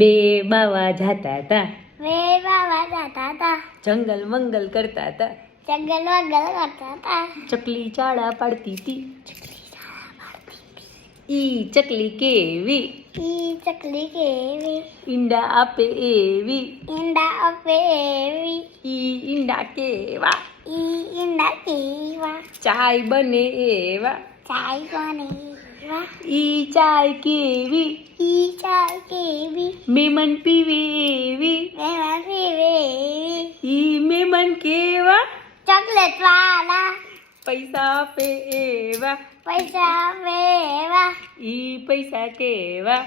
બે બાવા જાતા હતા. બે બાવા જાતા હતા. જંગલ મંગલ કરતા હતા. જંગલ મંગલ કરતા હતા. ચકલી ચાળા પાડતી હતી. ઈ ચકલી કેવી? ઈ ચકલી કેવી? ઈંડા આપે એવી. ઈંડા આપે એવી. ઈ ઈંડા કેવા? ઈ ઈંડા કેવા? ચાય બને એવા. ચાય બનેવા ઈ ચાય કેવી ઈ ચાય કેવી મેમન પીવે એવી મેમાં પીવે એવી ઈ મેમન કેવા ચોકલેટ વાળા પૈસા આપે એવા પૈસા આપે એવા ઈ પૈસા કેવા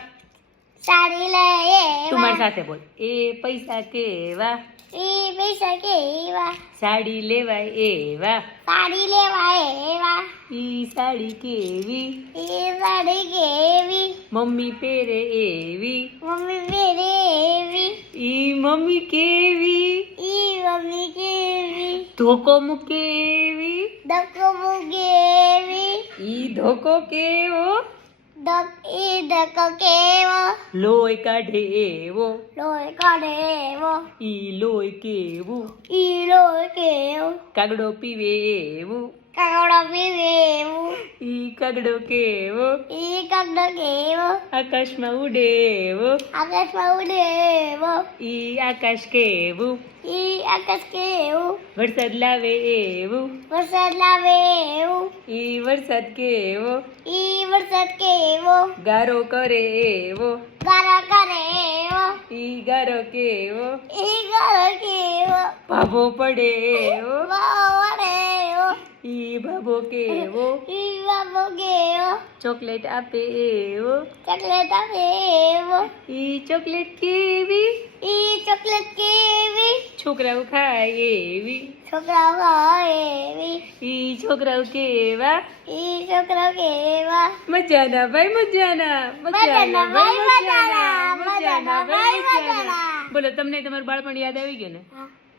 સાડી લઈએ તું મારી સાથે બોલ. એ પૈસા કેવા? એ પૈસા કેવા? સાડી લેવાય એવા સાડી લેવાય એવા ઈ સાડી કેવી? ઈ સાડી કેવી? મમ્મી પહેરે એવી. મમ્મી પહેરે એવી. ઈ મમ્મી કેવી? ઈ મમ્મી કેવી? ધોકો મૂકે એવી? ડકો મૂકે એવી. ઈ ધોકો કેવો? ડક ઈ ડકો કેવો? લોહી કાઢે એવો. લોય કાઢે એવો. ઈ લોય કેવું. ઈ લોય કેવું. કાગડો પીવે એવું. કાગડો પીવે કાગડો કેવો? એ કાગડો કેવો? આકાશમાં ઉડે એવો? આકાશમાં ઉડે એવો? ઈ આકાશ કેવું? ઈ આકાશ કેવું? વરસાદ લાવે એવું? વરસાદ લાવે એવું? ઈ વરસાદ કેવો? ઈ વરસાદ કેવો? ગારો કરે એવો? ગારો કરે એવો? ઈ ગારો કેવો? ઈ ગારો કેવો? ભાભો પડે એવો? એવો ઈ બાબો કેવો? ઈ બાબો કેવો? ચોકલેટ આપે એવો? ચોકલેટ આપે એવો? ઈ ચોકલેટ કેવી? ઈ ચોકલેટ કેવી? છોકરાઓ ખાય એવી? છોકરાઓ ખાય એવી? ઈ છોકરાઓ કેવા? ઈ છોકરાઓ કેવા? મજાના ભાઈ મજાના? મજાના ભાઈ મજાના, મજાના ભાઈ મજાના. બોલો તમને તમારું બાળપણ યાદ આવી ગયું ને?